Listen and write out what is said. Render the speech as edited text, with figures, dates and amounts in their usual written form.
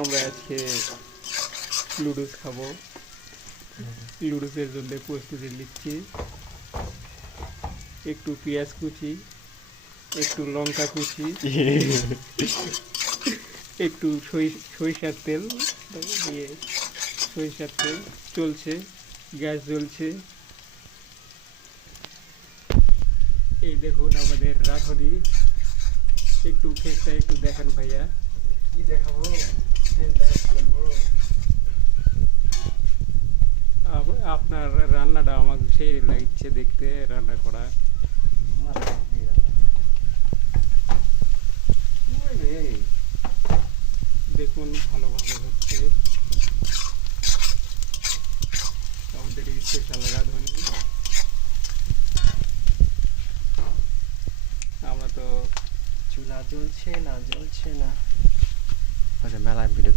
আমরা আজকে লুডুস খাবো। লুডুসের জন্য প্রস্তুতি নিচ্ছি। একটু পেঁয়াজ কুচি, একটু লঙ্কা কুচি, একটু সরিষার তেল দিয়ে, সরিষার তেল চলছে, গ্যাস জ্বলছে। এই দেখুন আমাদের রাঁধুনি। একটু ফেসটা একটু দেখান ভাইয়া। কি দেখাবো? ডান্স করবো। আপনার রান্নাটা আমাকে সেই লাগছে দেখতে, রান্না করা। আমার হাত দিয়ে রান্না করবো। ওই রে, দেখুন ভালোভাবে হচ্ছে আমাদের এই স্পেশাল রাঁধুনি। আমরা তো চুলা জ্বলছে না জ্বলছে না। আচ্ছা মেলায় ভিডিও